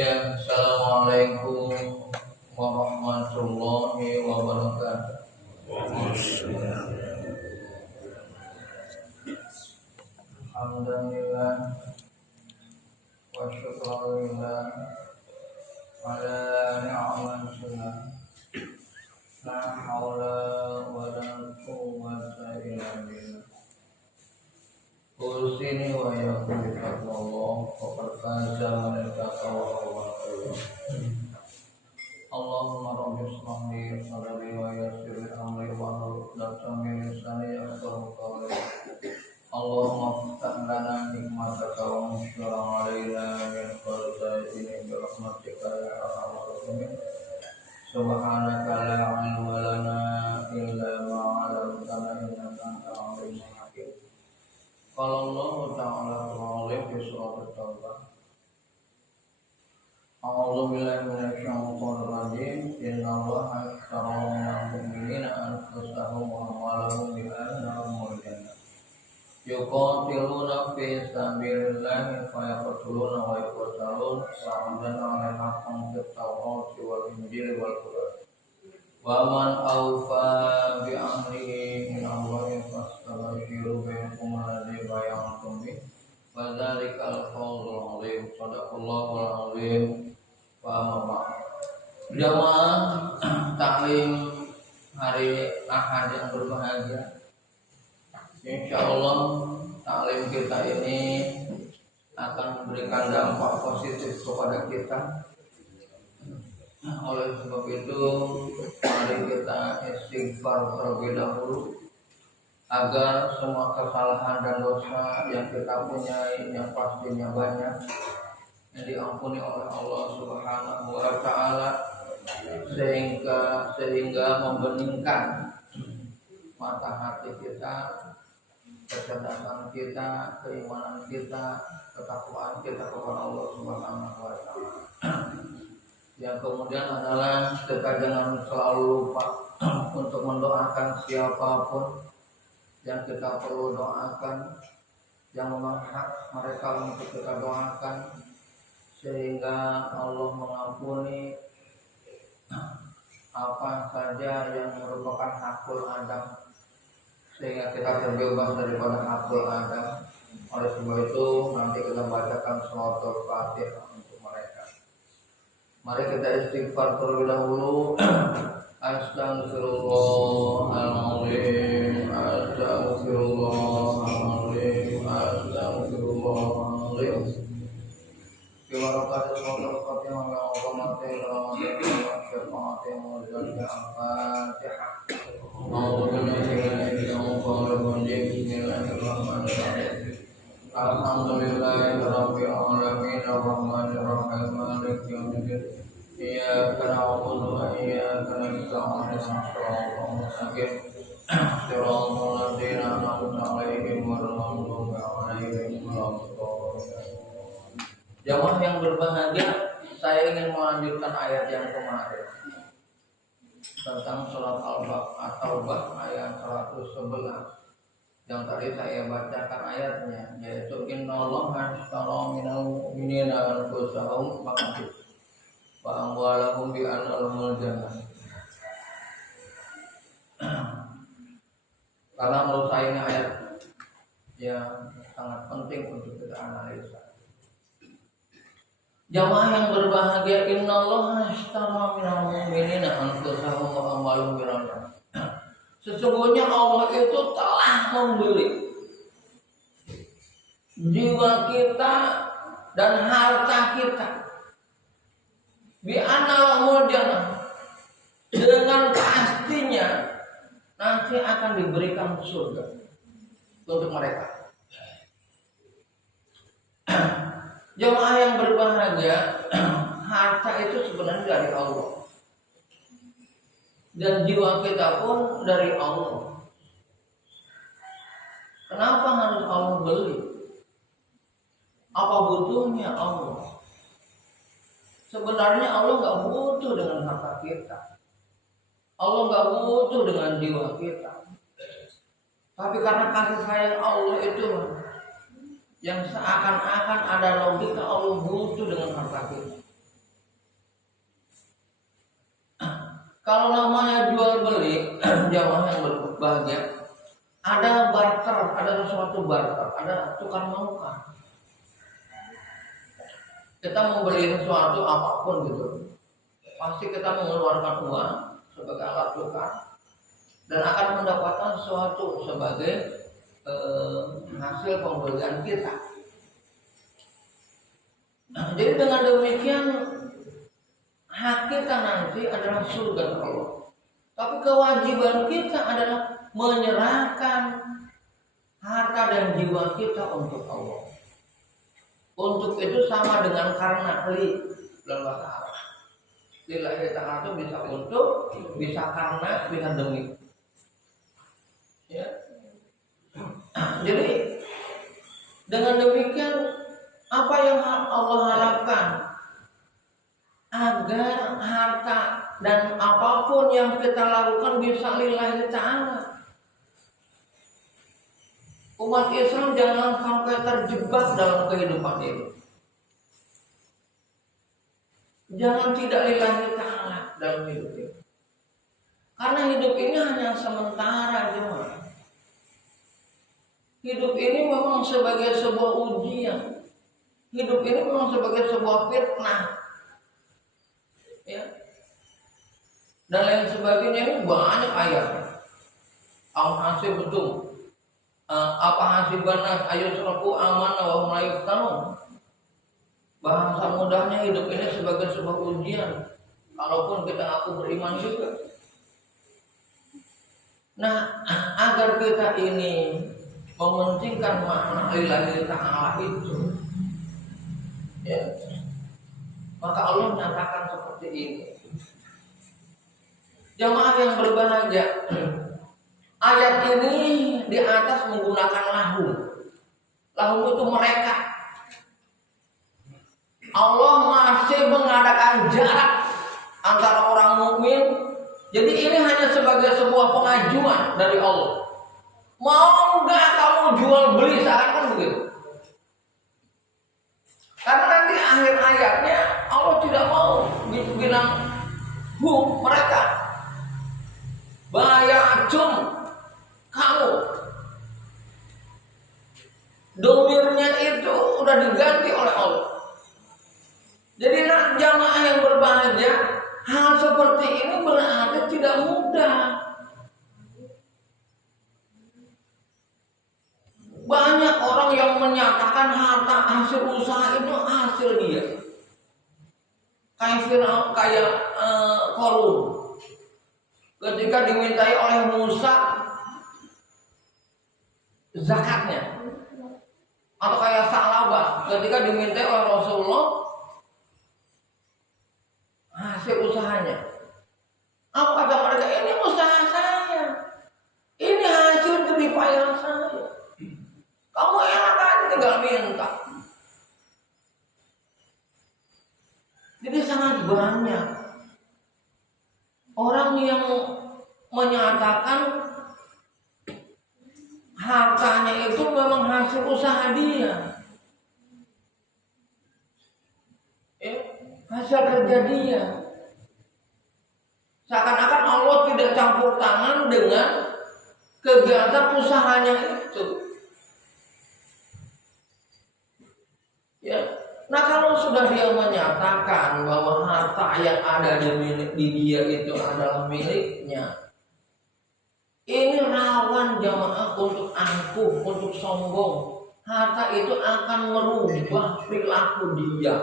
Ya, assalamualaikum warahmatullahi wabarakatuh. Alhamdulillah wa syukurillah ala ni'matillah. La haula wa la quwwata illa billah. Usini wa yaqumu Allah wa qarfaza man taqawwa. Allahumma rabbi shrah li sadri wa yassir li amri wa hlul 'uqdatam min lisani yafqahu qawli. Allahumma iftah lana nikmataka wa anshur 'alaina min khaza'ini bi rahmatika ya arhamar rahimin. Subhanaka la 'ilma lana illa ma 'allamtana innaka antal 'alimul hakim. Qala Allah ta'ala fi surat at-taubah. A'udzu billahi minasy syaithanir rajim. Innallaha ashtara minal mu'minina anfusahum wa amwalahum bi anna lahumul jannah. Yuqatiluna fi sabilillahi fayaqtuluna wa yuqtalun wa'adan 'ala haqqin fit tawrati wal injili wal qur'an. Wa man awfa bi amrihi min Allahi fastabshiru bikum alladzi bay'atum bi wa dzalikal fawzul 'azim. Shadaqallahul 'azim. Wa ma jamaah taklim hari Ahad yang berbahagia. Insyaallah taklim kita ini akan memberikan dampak positif kepada kita. Oleh sebab itu, mari kita istighfar terlebih dahulu agar semua kesalahan dan dosa yang kita punyai yang pastinya banyak yang diampuni oleh Allah Subhanahu wa taala sehingga membeningkan mata hati kita, kecerdasan kita, keimanan kita, ketakwaan kita kepada Allah Subhanahu wa taala. Yang kemudian adalah kita jangan selalu lupa untuk mendoakan siapapun yang kita perlu doakan, yang memang hak mereka untuk kita doakan, sehingga Allah mengampuni apa saja yang merupakan hakul adam, sehingga kita terbebas daripada hakul adam. Oleh sebab itu nanti kita bacakan suratul Fatihah untuk mereka. Mari kita istighfar terlebih dahulu. Astaghfirullahaladzim, astaghfirullahaladzim, astaghfirullahaladzim. Biwarakat suratul Fatihah wa qamatil syafa'atin wa al-Fatihah. Bismillahirrahmanirrahim. Alhamdulillahirabbil alamin arrahmanir rahim maliki yaumiddin. Iyyaka na'budu wa iyyaka nasta'in ihdinas mustaqim. Shiratal ladzina an'amta 'alaihim ghairil maghdubi 'alaihim waladdallin. Jamaah yang berbahagia, saya ingin melanjutkan ayat yang kemarin tentang surat Al-Taubah ayat 111 yang tadi saya bacakan ayatnya, yaitu innallaha ashtara minal mu'minina anfusahum wa amwalahum bi anna lahumul jannah. Karena menurut saya ini ayat yang sangat penting untuk kita analisa. Jamaah yang berbahagia, innallaha ashtara minal mu'minina anfusahum wa amwalahum bi anna. Sesungguhnya Allah itu telah membeli jiwa kita dan harta kita bi anna lahumul jannah, dengan pastinya nanti akan diberikan surga untuk mereka. Jemaah yang berbahagia, harta itu sebenarnya dari Allah dan jiwa kita pun dari Allah. Kenapa harus Allah beli? Apa butuhnya Allah? Sebenarnya Allah nggak butuh dengan harta kita. Allah nggak butuh dengan jiwa kita. Tapi karena kasih sayang Allah itu yang seakan-akan ada logika Allah butuh dengan harta kita. Kalau namanya jual beli jamaah yang berbahagia, ada barter, ada sesuatu barter, ada tukar menukar. Kita membeli sesuatu apapun gitu, pasti kita mengeluarkan uang sebagai alat tukar dan akan mendapatkan sesuatu sebagai hasil pembelian kita. Jadi dengan demikian hak kita nanti adalah surga Allah. Tapi kewajiban kita adalah menyerahkan harta dan jiwa kita untuk Allah. Untuk itu sama dengan karena dalam bahasa Arab. Lillahi ta'ala itu bisa untuk, bisa karena, bisa demi. Ya. Jadi dengan demikian apa yang Allah harapkan agar harta dan apapun yang kita lakukan bisa lillahi ta'ala. Umat Islam jangan sampai terjebak dalam kehidupan ini. Jangan tidak lillahi ta'ala dalam hidup ini. Karena hidup ini hanya sementara cuma. Hidup ini memang sebagai sebuah ujian. Hidup ini memang sebagai sebuah fitnah. Ya. Dan lain sebagainya, ini banyak ayat. Al-Hasib betul. Apa hasibanas ayusraku amanah wa hum la yuftanun. Bahasa mudahnya hidup ini sebagai sebuah ujian. Kalaupun kita aku beriman juga. Nah, agar kita ini mementingkan makna lillahi ta'ala itu, ya, maka Allah menyatakan seperti ini. Jamaah yang berbahagia, ayat ini di atas menggunakan lahum. Lahum itu mereka. Allah masih mengadakan jarak antara orang mukmin. Jadi ini hanya sebagai sebuah pengajuan dari Allah. Mau nggak kamu jual beli seakan begitu? Karena nanti akhir ayatnya Allah tidak mau bilang mereka bayacum kamu. Domirnya itu udah diganti oleh Allah. Jadi jamaah yang berbahagia, hal seperti ini berarti tidak mudah. Banyak orang yang menyatakan harta hasil usaha itu hasil dia. Kayak Qarun. Ketika dimintai oleh Musa zakatnya. Atau kayak Sa'labah ketika dimintai oleh Rasulullah hasil usahanya. Apa kata mereka? Ini usaha saya. Ini hasil dari payah saya. Kamu enak aja tinggal minta. Jadi sangat banyak orang yang menyatakan hartanya itu memang hasil usaha dia, hasil kerja dia. Seakan-akan Allah tidak campur tangan dengan kegiatan usahanya itu. Ya, nah kalau sudah dia menyatakan bahwa harta yang ada di dia itu adalah miliknya, ini rawan jamaah untuk angkuh, untuk sombong. Harta itu akan merubah perilaku dia.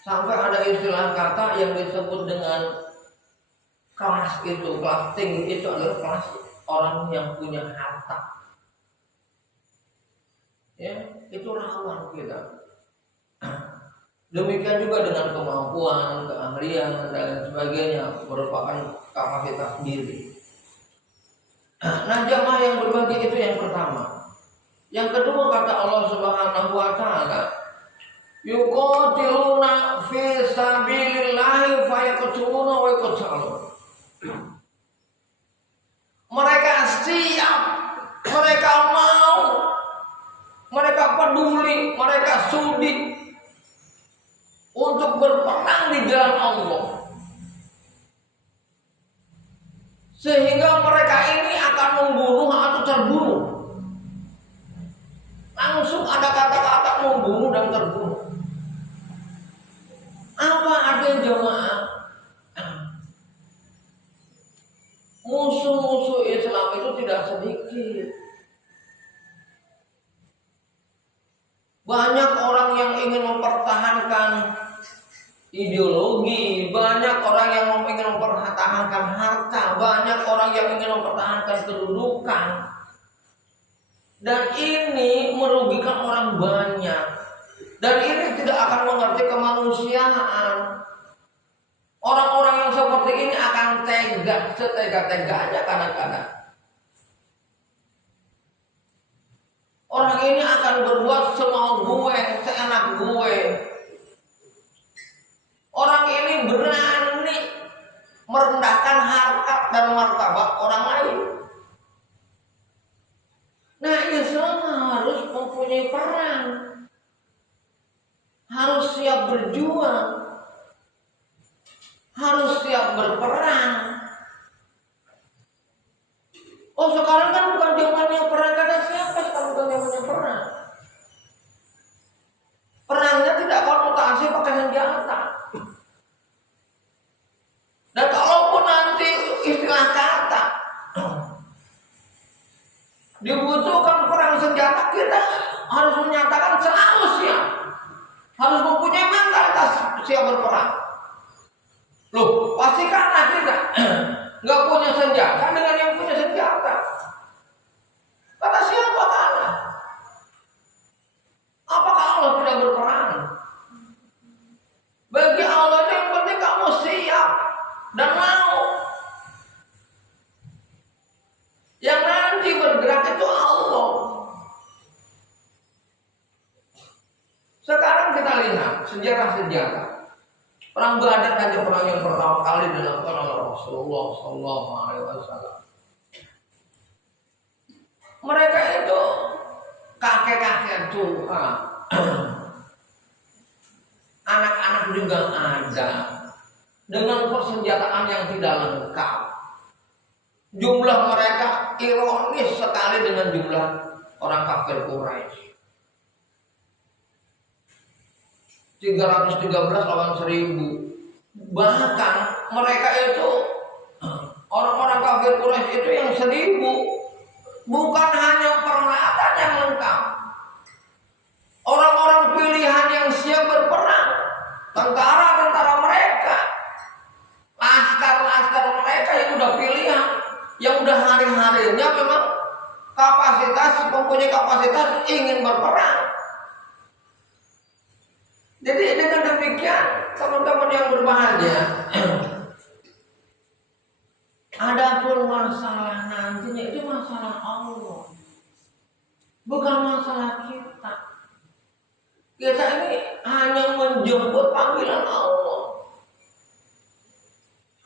Sampai ada istilah kata yang disebut dengan kelas itu, kelas tinggi itu adalah kelas orang yang punya harta. Ya, itu rawan kita. Demikian juga dengan kemampuan, keahlian dan sebagainya merupakan kapasitas diri. Nah, jamaah yang berbagi itu yang pertama. Yang kedua kata Allah Subhanahu wa taala, yuqatiluna fi sabilillahi fayaqtuluna wa yaqtalun. Mereka siap, mereka mau, mereka peduli, mereka sudi untuk berperang di jalan langsung ada kata-kata membunuh dan terbunuh. Apa artinya jemaah? Musuh-musuh Islam itu tidak sedikit. Banyak orang yang ingin mempertahankan ideologi, banyak orang yang ingin mempertahankan harta, banyak orang yang ingin mempertahankan kedudukan. Dan ini merugikan orang banyak. Dan ini tidak akan mengerti kemanusiaan. Orang-orang yang seperti ini akan tega, setega-teganya kadang-kadang. Orang ini akan berbuat semau gue, seenak gue. Orang ini berani merendahkan harkat dan martabat orang lain. Nah, Islam harus mempunyai peran, harus siap berjuang, harus siap berperang. Oh, sekarang kan bukan zamannya perang, kata siapa sekarang bukan zamannya perang. Perangnya tidak konotasi pakai senjata. Dan kalaupun nanti istilah kata dibutuhkan perang senjata, kita harus menyatakan selalu siap, harus mempunyai mentalitas siap berperang. Loh, pastikanlah kita nggak punya senjata dengan yang punya senjata. Kata siapa kalah? Apakah Allah tidak berperang? Bagi Allah yang penting kamu siap dan mau. Yang nanti bergerak itu Allah. Sekarang kita lihat sejarah-sejarah. Perang Badar aja perang yang pertama kali dilakukan oleh Rasulullah SAW. Mereka itu kakek-kakek Tuhan, anak-anak juga ada, dengan persenjataan yang tidak lengkap. Jumlah mereka ironis sekali dengan jumlah orang kafir Quraisy. 313 lawan 1000. Bahkan mereka itu orang-orang kafir Quraisy itu yang 1000 bukan hanya peralatan yang lengkap. Orang-orang pilihan yang siap berperang, tentara-tentara mereka, laskar-laskar mereka yang udah pilihan, yang udah hari-harinya memang mempunyai kapasitas ingin berperang. Jadi dengan demikian teman-teman yang berbahagia, adapun masalah nantinya itu masalah Allah, bukan masalah kita. Kita ini hanya menjemput panggilan Allah,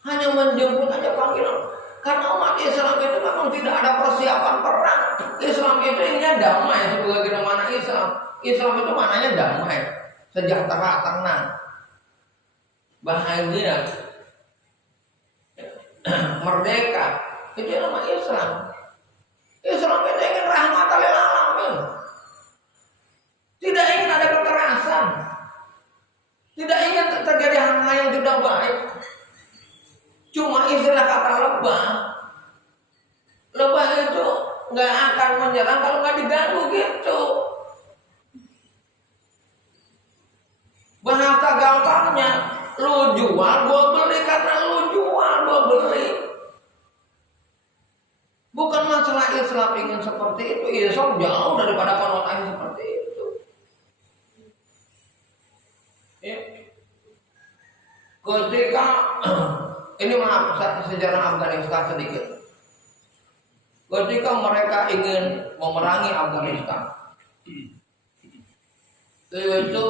hanya menjemput aja panggilan. Karena umat Islam itu memang tidak ada persiapan perang. Islam itu intinya damai. Sebagai mana Islam itu maknanya damai, sejahtera, tenang, bahagia, merdeka. Itu nama Islam. Islam itu ingin rahmatan lil alamin. Tidak ingin ada kekerasan, tidak ingin terjadi hal-hal yang tidak baik. Cuma istilah kata lebah itu nggak akan menyerang kalau nggak diganggu gitu. Bahasa gampangnya, lu jual gua beli karena lu jual gua beli. Bukan masalah Islam ingin seperti itu. Islam jauh daripada konotasi seperti itu. Ya. Ketika ini maaf sejarah Afghanistan sedikit. Ketika mereka ingin memerangi Afghanistan, itu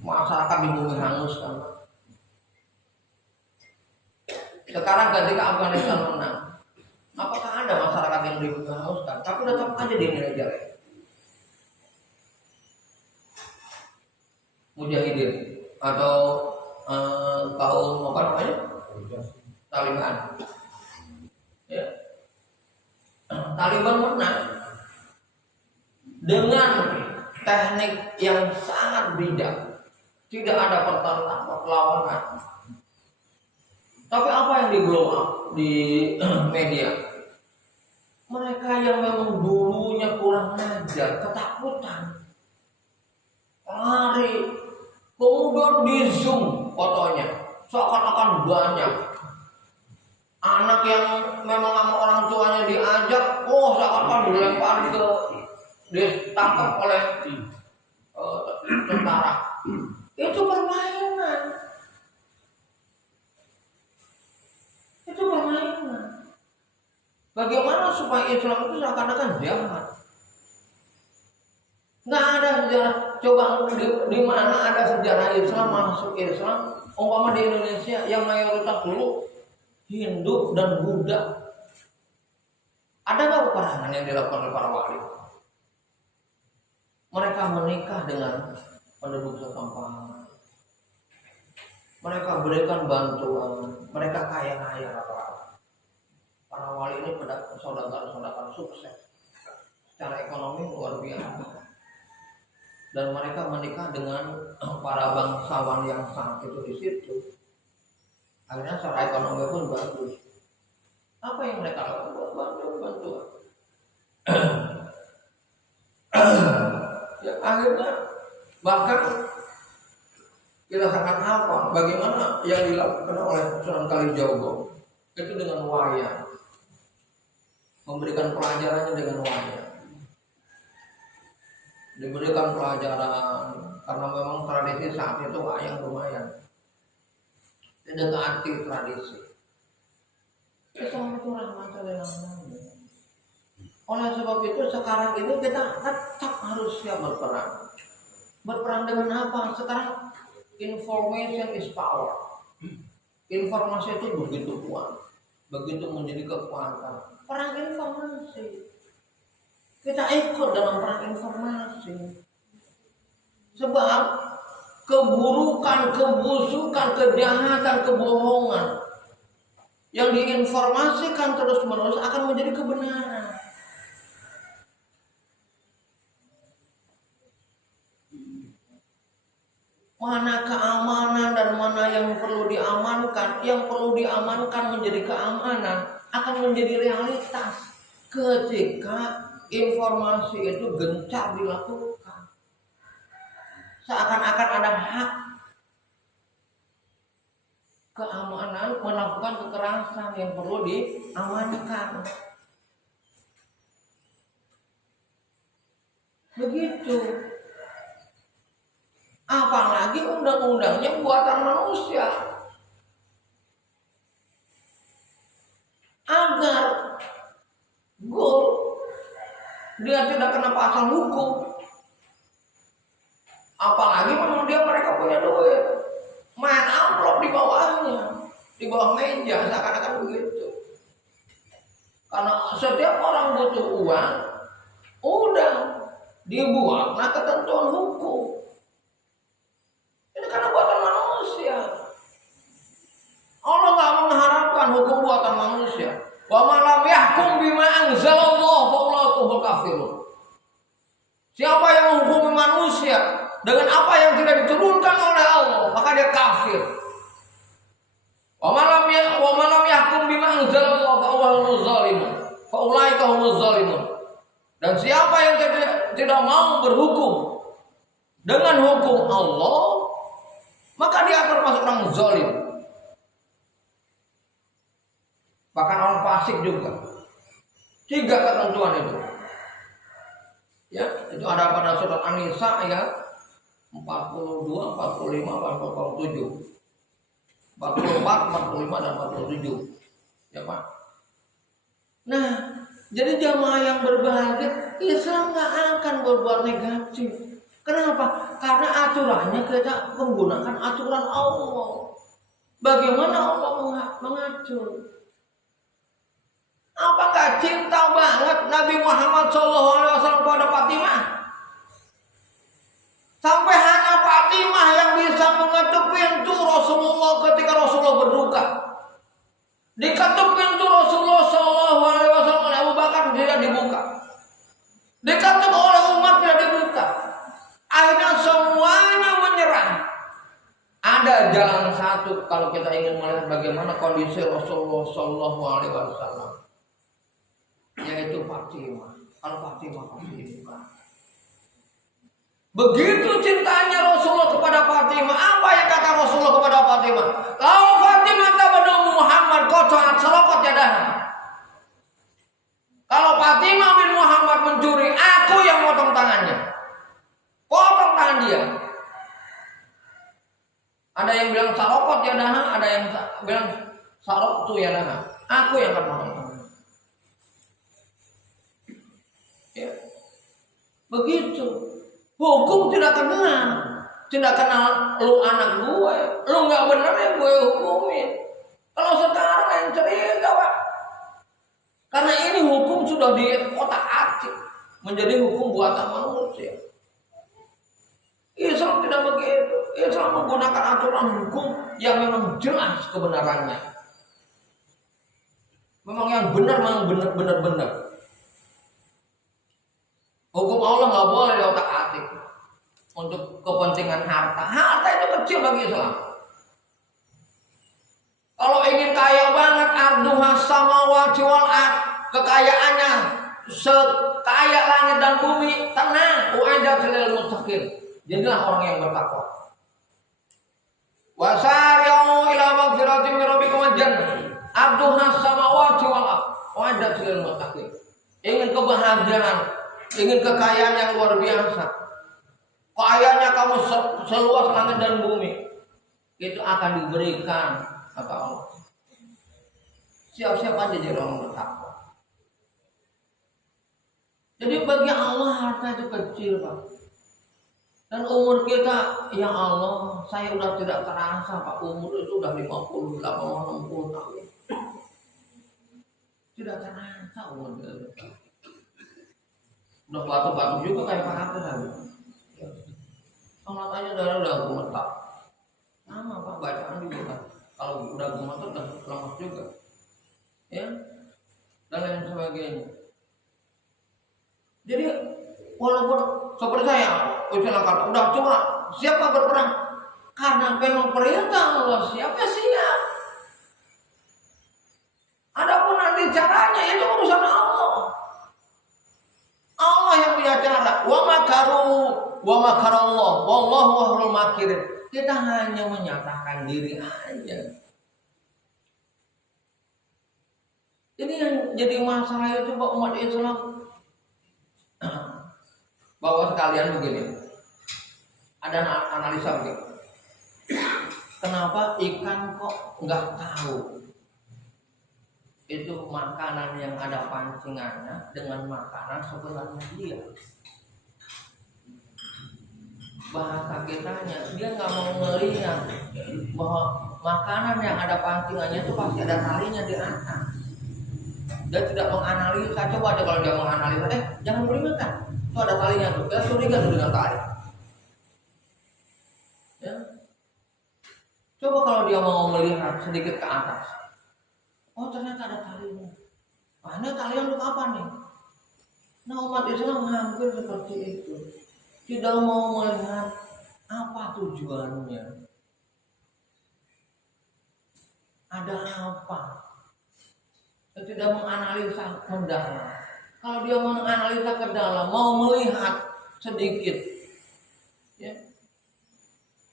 masyarakat di bumi hanguskan. Sekarang ketika Afghanistan menang, apakah ada masyarakat yang di bumi hanguskan? Tapi tetap aja dinilai jelek. Mujahidin atau kaum apa namanya? Taliban. Ya. Taliban menang dengan teknik yang sangat bijak. Tidak ada perlawanan. Tapi apa yang di blow up di media? Mereka yang memang dulunya kurang ajar, ketakutan, lari, kemudian di zoom fotonya, seakan-akan banyak. Anak yang memang sama orang tuanya diajak, seakan-akan dilempar ditangkap oleh tentara. Itu permainan. Itu permainan. Bagaimana supaya Islam itu seakan-akan jahat? Nggak ada sejarah. Coba di mana ada sejarah Islam masuk Islam? Umpama di Indonesia yang mayoritas dulu Hindu dan Buddha. Ada nggak peperangan yang dilakukan oleh para wali? Mereka menikah dengan penduduk setempat. Mereka berikan bantuan. Mereka kaya-kaya rata-rata. Para wali ini saudara-saudara sukses secara ekonomi luar biasa. Dan mereka menikah dengan para bangsawan yang sangat itu di situ. Akhirnya secara ekonomi pun bagus. Apa yang mereka lakukan? Bantuan. Ya, akhirnya bahkan kita sangat hafal bagaimana yang dilakukan oleh Sunan Kalijogo itu dengan wayang, memberikan pelajarannya dengan wayang, diberikan pelajaran karena memang tradisi saat itu wayang lumayan mendekati tradisi. Islam itu rahmatan lil alamin. Oleh sebab itu sekarang ini kita tetap harus siap berperang. Berperang dengan apa? Sekarang information is power. Informasi itu begitu kuat, begitu menjadi kekuatan. Perang informasi. Kita ikut dalam perang informasi. Sebab keburukan, kebusukan, kejahatan, kebohongan yang diinformasikan terus-menerus akan menjadi kebenaran. Mana keamanan dan mana yang perlu diamankan. Yang perlu diamankan menjadi keamanan akan menjadi realitas ketika informasi itu gencar dilakukan. Seakan-akan ada hak keamanan melakukan kekerasan yang perlu diamankan. Begitu. Apalagi undang-undangnya buatan manusia. Agar goal dia tidak kena pasal hukum. Apalagi memang mereka punya duit. Main amplop di bawahnya, di bawah meja, seakan-akan begitu. Karena setiap orang butuh uang, udah dibuat ketentuan hukum. Ini karena buatan manusia. Allah nggak mengharapkan hukum buatan manusia. Wa ma lam yahkum bima anzalallahu fa ulaika kafirun. Siapa yang menghukumi manusia dengan apa yang tidak diturunkan oleh Allah, maka dia kafir. Wa ma lam yahkum bima anzalallahu fa ulaika humuz zalimun. Dan siapa yang tidak mau berhukum dengan hukum Allah, maka dia akan termasuk orang zalim. Bahkan orang fasik juga. 3 ketentuan itu. Ya, itu ada pada surat An-Nisa ya 42, 45, 47. 44, 45 dan 47. Ya, Pak. Nah, jadi jamaah yang berbahagia, Islam nggak akan berbuat negatif. Kenapa? Karena aturannya kita menggunakan aturan Allah. Bagaimana Allah mengatur? Apakah cinta banget Nabi Muhammad SAW pada Fatimah? Sampai hanya Fatimah yang bisa mengetuk pintu Rasulullah ketika Rasulullah berduka. Diketuk pintu Rasulullah SAW oleh Abu Bakar tidak dibuka. Diketuk oleh Umar tidak dibuka. satu kalau kita ingin melihat bagaimana kondisi Rasulullah Shallallahu Alaihi Wasallam, yaitu Fatimah. Kalau Fatimah pasti bukan. Begitu cintanya Rasulullah kepada Fatimah. Apa yang kata Rasulullah kepada Fatimah? Lau Fatimah tabadu Muhammad qata'at salaqat yadaha. Kalau Fatimah bin Muhammad mencuri, aku yang potong tangannya. Potong tangan dia. Ada yang bilang sarokot yadaha, ada yang bilang sarok tu yadaha. Aku yang akan potong tangan. Ya. Begitu. Hukum tidak kenal lu anak gue, lu nggak bener ya gue hukumin. Kalau sekarang yang cerita Pak, karena ini hukum sudah diotak-atik menjadi hukum buatan manusia. Islam tidak begitu. Islam menggunakan aturan hukum yang memang jelas kebenarannya. Memang yang benar, benar. Hukum Allah nggak boleh diotak-atik untuk kepentingan harta. Harta itu kecil bagi Islam. Kalau ingin kaya banget, arduha samawati wal ard, kekayaannya sekaya langit dan bumi, tenang. U'iddat lil muttaqin. Jadilah orang yang bertakwa. Wasari'u ila magfiratin min rabbikum wa jannah. Arduha samawati wal ard, u'iddat lil muttaqin. Ingin kebahagiaan, ingin kekayaan yang luar biasa, kayanya kamu seluas langit dan bumi, itu akan diberikan kata Allah. Siap-siap aja jadi orang bertakwa. Jadi bagi Allah harta itu kecil Pak. Dan umur kita, ya Allah, saya udah tidak terasa Pak, umur itu udah 50, 60 tahun. Tidak terasa umur kita. Udah batu-batu juga kayak Pak Hafiz aja. Sholat aja udah gemetar. Sama Pak, bacaan juga kan. Kalau udah gemetar udah lemas juga. Ya. Dan lain sebagainya. Jadi walaupun seperti saya, kata udah cuma siapa berperang? Karena memang perintah Allah, siapa siap. Adapun nanti caranya itu urusan Allah. Allah yang punya cara. Wa makaru wa makarallah wallahu khairul makirin. Kita hanya menyatakan diri aja. Ini yang jadi masalah itu Pak umat Islam. Bahwa sekalian begini. Ada analisa begini. Kenapa ikan kok nggak tahu itu makanan yang ada pancingannya dengan makanan sebenarnya dia? Bahasa kitanya dia nggak mau ngelihat bahwa makanan yang ada pancingannya itu pasti ada talinya di atas. Dia tidak menganalisa. Coba aja kalau dia menganalisa, jangan boleh makan, itu ada talinya tuh, dia curiga tuh dengan tali. Ya. Coba kalau dia mau melihat sedikit ke atas, oh ternyata ada talinya. Ini talinya untuk apa nih? Nah umat Islam hampir seperti itu. Tidak mau melihat apa tujuannya. Ada apa? Dia tidak menganalisa mendalam. Kalau dia menganalisa ke dalam, mau melihat sedikit, ya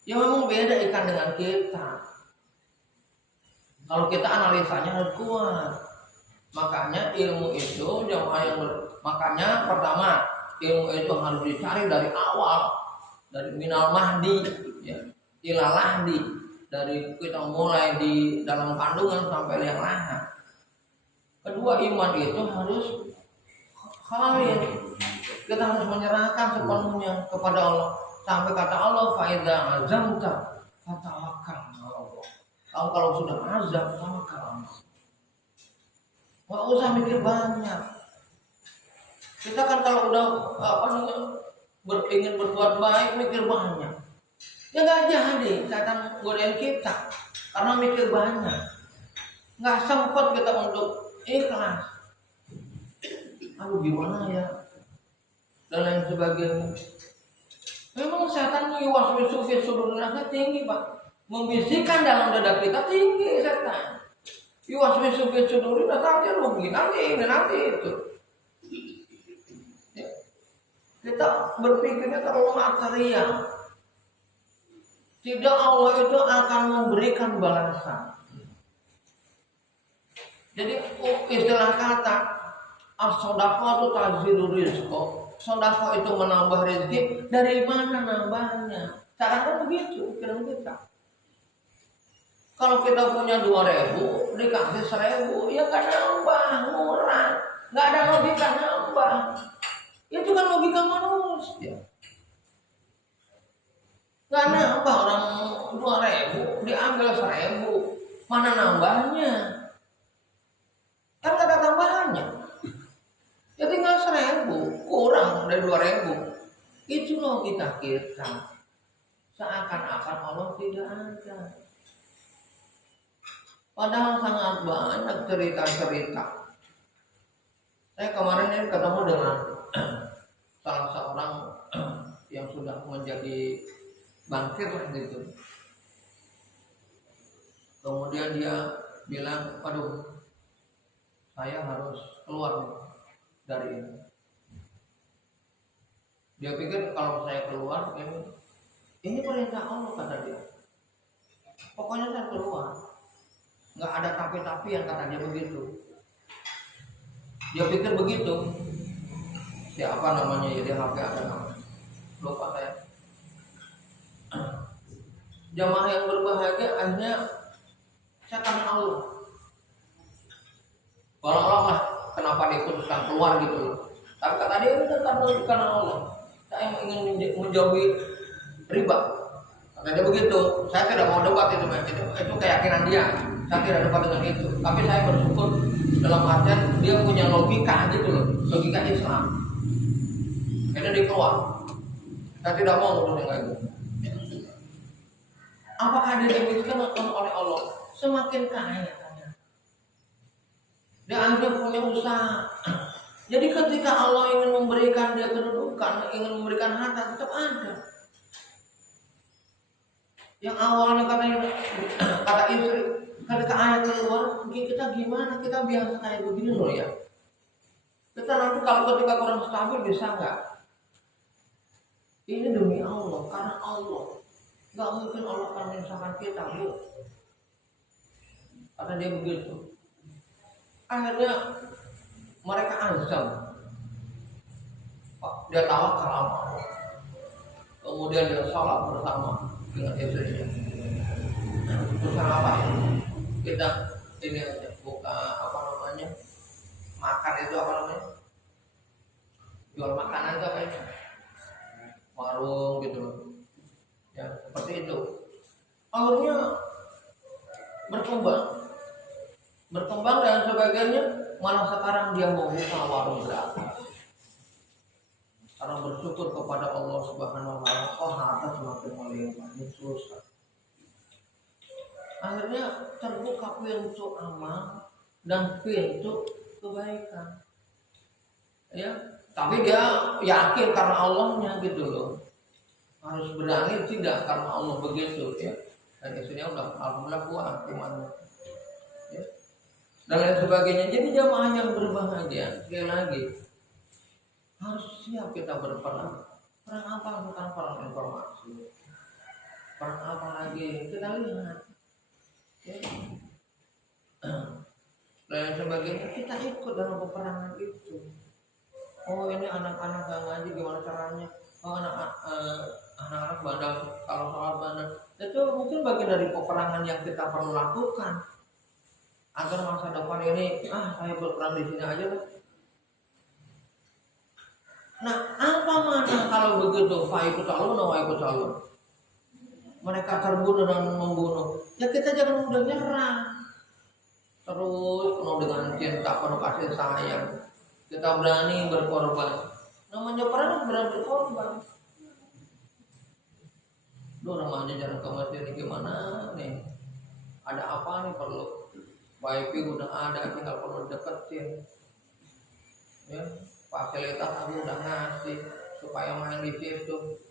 memang beda ikan dengan kita. Kalau kita analisanya harus kuat. Makanya ilmu itu makanya pertama ilmu itu harus dicari dari awal, dari minal mahdi ya ila lahdi, dari kita mulai di dalam kandungan sampai liang lahat. Kedua, iman itu harus khalid. Kita harus menyerahkan sepenuhnya kepada Allah. Sampai kata Allah, fa idza azamta fatawakkal 'ala Allah. Kalau sudah azam, tawakkal 'ala Allah. Enggak usah mikir banyak. Kita kan kalau udah ingin berbuat baik mikir banyak. Ya enggak jadi, setan godain kita karena mikir banyak. Enggak sempat kita untuk ikhlas. Aduh gimana ya? Dan lain sebagainya. Memang setan yuwaswisu fi suduril tinggi Pak. Membisikkan dalam dada kita tinggi setan. Yuwaswisu fi suduri, nanti rugi, nanti ini, nanti itu. Ya. Kita berpikirnya terlalu material. Tidak, Allah itu akan memberikan balasan. Jadi istilah kata as-shadaqah itu tazidu rizqo. Shadaqah itu menambah rezeki. Dari mana nambahnya? Caranya begitu pikiran kita. Kalau kita punya 2.000 dikasih 1.000, ya kan nambah, murah. Nggak ada logika nambah. Itu kan logika manusia. Nggak nambah, orang 2.000 diambil 1.000, mana nambahnya? Kan nggak ada tambahannya. Ya tinggal 1.000, kurang dari 2.000. Itu logika kita. Seakan-akan Allah tidak ada. Padahal sangat banyak cerita-cerita. Saya kemarin ini ketemu dengan salah seorang yang sudah menjadi bankir lah gitu. Kemudian dia bilang, aduh, saya harus keluar nih dari ini. Dia pikir kalau saya keluar, ini perintah Allah, kata dia. Pokoknya saya keluar. Nggak ada tapi-tapi yang kata dia begitu. Dia pikir begitu. Siapa namanya ya, dia HP ada namanya. Lupa saya. Jamaah yang berbahagia akhirnya saya tanya Allah. Walau lah kenapa diputuskan keluar gitu. Tapi kata dia itu karena Allah. Saya ingin menjauhi riba. Kata dia begitu. Saya tidak mau debat itu keyakinan dia. Saya tidak debat dengan itu. Tapi saya bersyukur dalam artian dia punya logika gitu loh, logika Islam. Karena dia keluar. Saya tidak mau ngurus yang lain. Apakah dia diberikan oleh Allah? Semakin kaya tanya. Dia akhirnya punya usaha. Jadi ketika Allah ingin memberikan dia kedudukan, ingin memberikan harta, tetap ada. Yang awalnya kata istri, ketika ayat keluar, kita gimana? Kita biasa kayak begini loh ya. Kita nanti kalau ketika kurang stabil bisa nggak? Ini demi Allah, karena Allah. Nggak mungkin Allah akan menyusahkan kita, Bu. Karena dia begitu. Akhirnya mereka azam. Dia tawakal sama Allah. Kemudian dia sholat bersama dengan istrinya. Terus apa ya? Kita ini aja buka apa namanya? Makan itu apa namanya? Jual makanan itu apa ya? Warung gitu loh. Ya, seperti itu. Akhirnya berkembang dan sebagainya. Malah sekarang dia mau buka warung gratis. Karena bersyukur kepada Allah Subhanahu wa taala, harta semakin melimpah, ini susah. Akhirnya terbuka pintu amal dan pintu kebaikan. Ya, tapi dia yakin karena Allahnya gitu loh. Harus berani tidak karena Allah begitu ya. Dan istrinya udah alhamdulillah kuat imannya. Ya. Dan lain sebagainya. Jadi jamaah yang berbahagia sekali lagi harus siap kita berperang. Perang apa? Bukan perang informasi. Perang apa lagi? Kita lihat. Ya. Dan sebagainya kita ikut dalam peperangan itu. Oh ini anak-anak gak ngaji gimana caranya? Oh anak-anak bandel kalau sholat bandel. Itu mungkin bagian dari peperangan yang kita perlu lakukan agar masa depan ini saya berperang di sini aja lah. Nah apa mana kalau begitu? Faiku calon, waiku calon. Mereka terbunuh dan membunuh. Ya kita jangan mudah nyerah. Terus penuh dengan cinta, penuh kasih sayang. Kita berani berkorban. Namanya perang berani berkorban. Duh remaja jangan kematian ini gimana nih? Ada apa nih perlu? Wifi udah ada, tinggal perlu deketin. Ya, fasilitas aku udah ngasih supaya main di situ.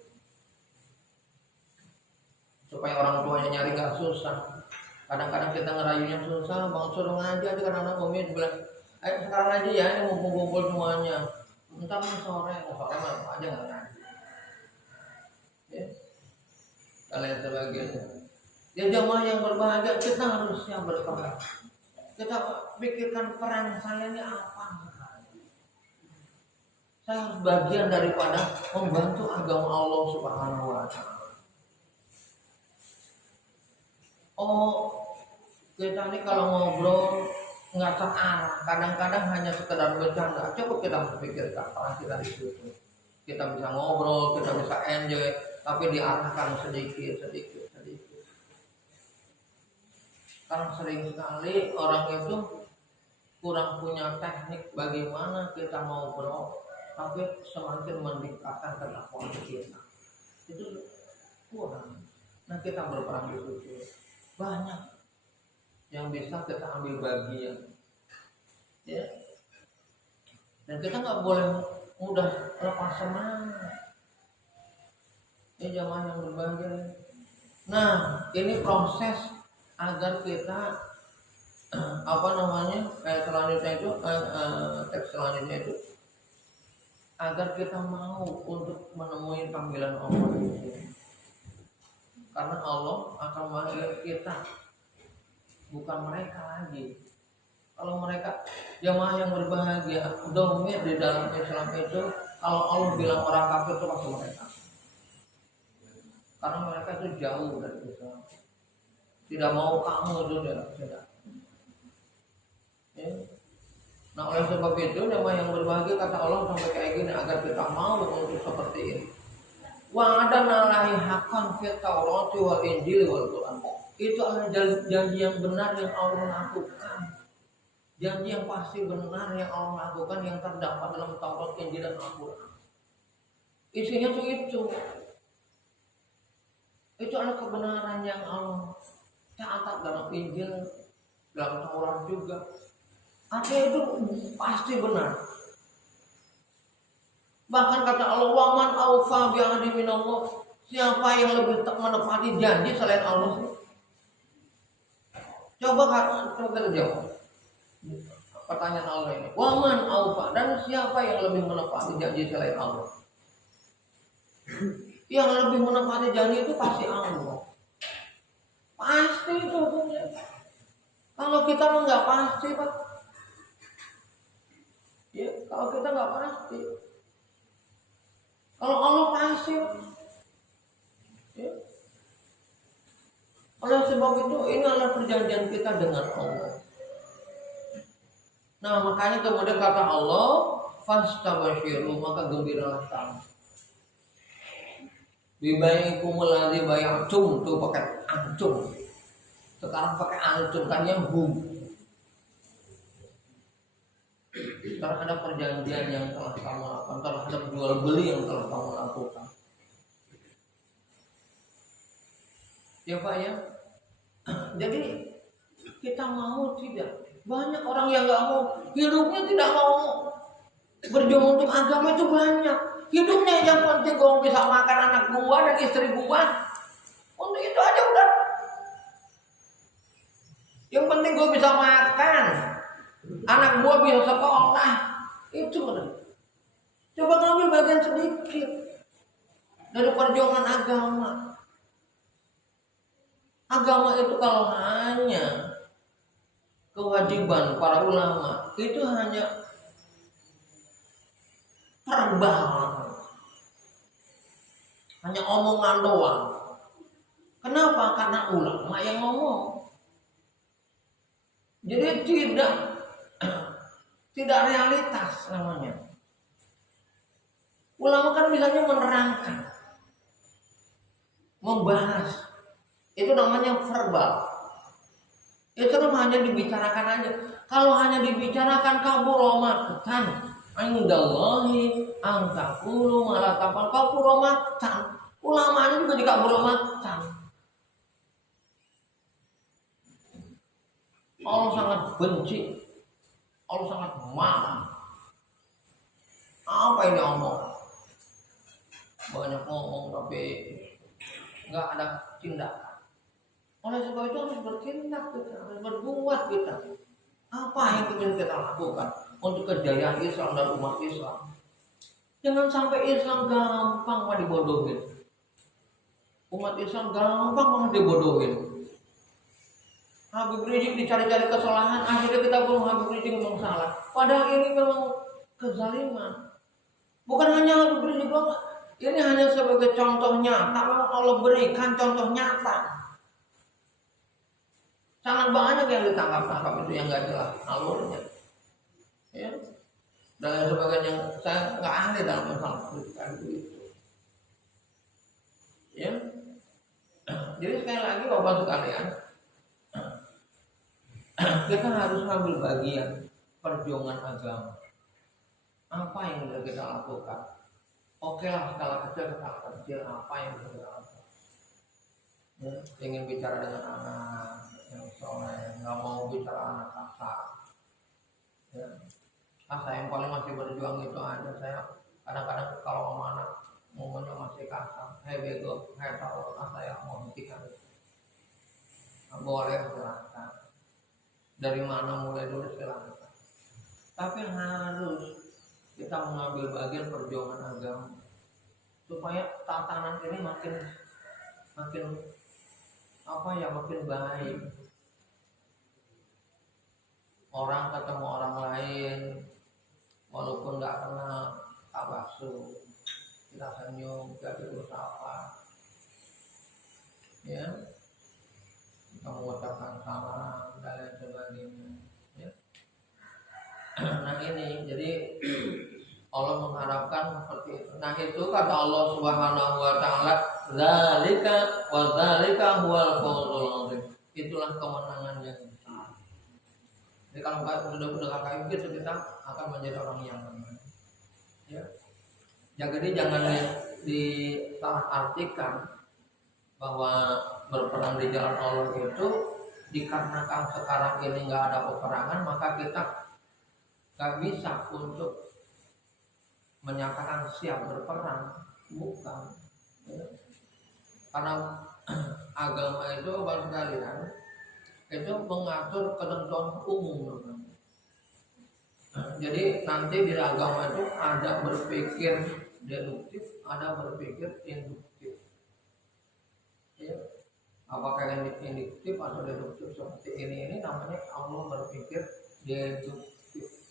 supaya orang tuanya nyari gak susah. Kadang-kadang kita ngerayunya susah, bang suruh ngaji aja kan anak umi bilang, ayo sekarang aja ya ini mau kumpul semuanya. Ntar sore mah aja nggak ngaji. Ya, kalian sebagainya. Ya jamaah yang berbahagia kita harusnya berperan. Kita pikirkan peran saya ini apa. Saya harus bagian daripada membantu agama Allah Subhanahu wa Ta'ala. Oh, kita ini kalau ngobrol nggak terarah, kadang-kadang hanya sekedar bercanda. Cukup kita berpikirkan apa kita di situ. Kita bisa ngobrol, kita bisa enjoy, tapi diarahkan sedikit. Karena sering sekali orang itu kurang punya teknik bagaimana kita ngobrol, tapi semakin mendekatkan kedakwaan kita. Itu kurang. Nah kita berperan di situ. Banyak yang bisa kita ambil bagian, ya. Dan kita nggak boleh mudah lepas semangat. Ini jamaah yang berbahagia. Nah, ini proses agar kita selanjutnya itu teks selanjutnya itu agar kita mau untuk menemui panggilan Allah itu. Karena Allah akan memanggil kita, bukan mereka lagi. Kalau mereka jamaah yang berbahagia, domir di dalam Islam itu, kalau Allah bilang orang kafir itu pasti mereka. Karena mereka itu jauh dari Islam. Tidak mau kamu itu tidak. Ya. Nah oleh sebab itu jamaah yang berbahagia kata Allah sampai kayak gini agar kita mau untuk seperti ini. Wa adana lahi haqqan fit Taurati wal Injil wal Quran. Itu adalah janji yang benar yang Allah lakukan. Janji yang pasti benar yang Allah lakukan yang terdapat dalam Taurat, Injil dan Al-Quran. Isinya tuh itu. Itu adalah kebenaran yang Allah catat dalam Injil, dalam Taurat juga. Artinya itu pasti benar. Bahkan kata Allah, "Waman aufa bi ahdi minallah." Siapa yang lebih menepati janji selain Allah? Coba kita jawab. Pertanyaan Allah ini. Waman aufa, dan siapa yang lebih menepati janji selain Allah? Yang lebih menepati janji itu pasti Allah. Pasti itu hukumnya. Kalau kita mah nggak pasti, Pak. Ya, kalau kita nggak pasti. Kalau Allah pasti. Ya. Oleh sebab itu ini adalah perjanjian kita dengan Allah. Nah makanya kemudian kata Allah, fastabashiru, maka gembiralah kamu. Bibaikumul ladzi bay'tum, tuh pakai antum. Sekarang pakai antum kan yang terhadap perjanjian yang telah kamu lakukan, terhadap jual beli yang telah kamu lakukan. Ya Pak ya. Jadi kita mau tidak? Banyak orang yang nggak mau, hidupnya tidak mau berjuang untuk agama itu banyak. Hidupnya yang penting gua bisa makan anak gua dan istri gua. Untuk itu aja udah. Yang penting gua bisa makan, anak gua bisa sekolah. Itu udah. Coba ngambil bagian sedikit dari perjuangan agama. Agama itu kalau hanya kewajiban para ulama, itu hanya verbal, hanya omongan doang. Kenapa? Karena ulama yang ngomong. Jadi tidak realitas namanya. Ulama kan bisanya menerangkan, membahas. Itu namanya verbal. Itu hanya dibicarakan aja. Kalau hanya dibicarakan kaburomatan, indallahi an taqulu ma la tafal, kaburomatan. Ulamanya juga dikaburomatan. Allah sangat benci. Allah sangat marah. Apa ini omong? Banyak ngomong tapi nggak ada tindakan. Oleh sebab itu harus bertindak kita, harus berbuat kita. Apa yang ingin kita lakukan untuk kejayaan Islam dan umat Islam? Jangan sampai Islam gampang dibodohin. Umat Islam gampang banget dibodohin. Habib Rizik dicari-cari kesalahan, akhirnya kita pun Habib Rizik memang salah. Padahal ini memang kezaliman. Bukan hanya Habib Rizik doang. Ini hanya sebagai contoh nyata. Memang Allah berikan contoh nyata. Sangat banyak yang ditangkap-tangkap itu yang nggak jelas alurnya. Ya. Dan yang sebagainya saya nggak ahli dalam masalah pendidikan itu. Ya. Jadi sekali lagi Bapak sekalian, kita harus ngambil bagian perjuangan agama. Apa yang bisa kita lakukan? Oke lah, skala kecil apa yang bisa kita lakukan? Ya, ingin bicara dengan anak yang soleh, nggak mau bicara anak kasar. Ya. Saya yang paling masih berjuang itu aja. Saya kadang-kadang kalau sama anak ngomongnya masih kasar, bego, tahu, saya mau hentikan itu. Boleh silahkan. Dari mana mulai dulu silahkan. Tapi harus kita mengambil bagian perjuangan agama supaya tatanan ini makin makin baik. Orang ketemu orang lain walaupun nggak kenal, tabassum, kita senyum, kita bersapa, ya, kita mengucapkan salam dan lain sebagainya. Ya. Nah ini, jadi Allah mengharapkan seperti itu. Nah itu kata Allah Subhanahu Wa Taala, "Dzalika wa dzalika huwal fawzul 'adzim." Itulah kemenangan yang besar. Jadi kalau sudah kakak kita akan menjadi orang yang benar. Ya. Jadi jangan disalah artikan bahwa berperang di jalan Allah itu dikarenakan sekarang ini nggak ada peperangan maka kita nggak bisa untuk menyatakan siap berperang. Bukan. Ya. Karena agama itu bagi kalian itu mengatur ketentuan umum. Jadi nanti di agama itu ada berpikir deduktif, ada berpikir induktif. Ya. Apakah yang induktif atau deduktif seperti ini namanya Allah berpikir deduktif.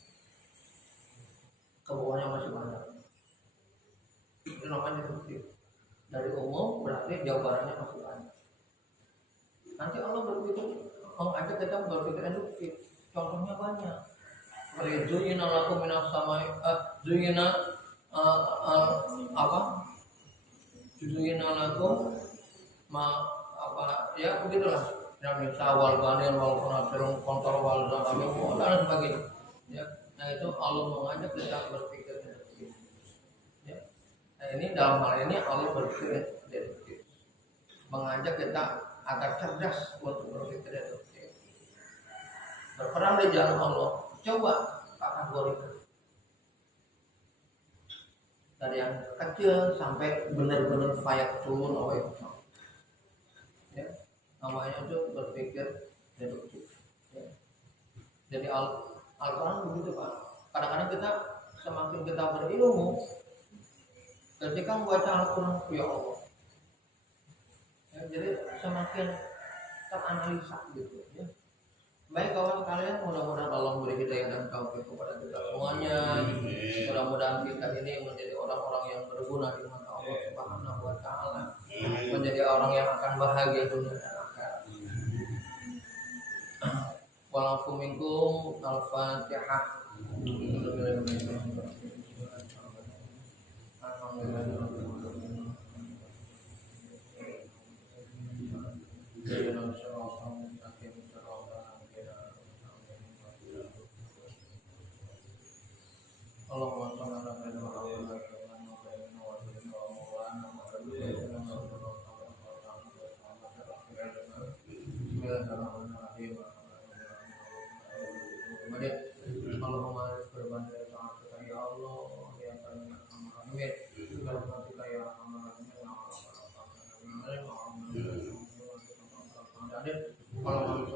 Kebawahnya masih banyak. Itu namanya deduktif. Dari umum berarti jawabannya masih banyak. Nanti Allah berpikir mengajak kita berpikir induktif. Contohnya banyak. Zuyina lakum minas samai zuyina Zuyina lakum ya begitulah. Yang misawal banin wal qanatirun kontrol wal zalim dan sebagainya. Ya. Nah itu Allah mengajak kita berpikir induktif. Ya. Nah ini dalam hal ini Allah berpikir induktif. Mengajak kita agar cerdas untuk berpikir induktif. Berperang di jalan Allah. Coba kategorikan dari yang kecil sampai benar-benar fayak turun awal itu. Ya, namanya itu berpikir deduktif. Ya. Jadi Al-Quran begitu Pak. Kadang-kadang kita semakin kita berilmu, ketika membaca Al-Quran ya Allah. Ya, jadi semakin teranalisa gitu. Ya. Baik kawan sekalian, mudah-mudahan Allah memberi hidayah dan taufik kepada kita semuanya. Mudah-mudahan kita ini menjadi orang-orang yang berguna di mata Allah Subhanahu Wa Taala, menjadi orang yang akan bahagia dunia dan akhirat. Walaupun minkum al-Fatihah. Allahumma shalli ala sayyidina Muhammad Allahumma berbanding saat kita ya Allah ya Tuhan yang Maha Amin. Segala kita ya Rahman ya Allah. Adit kalau nggak bisa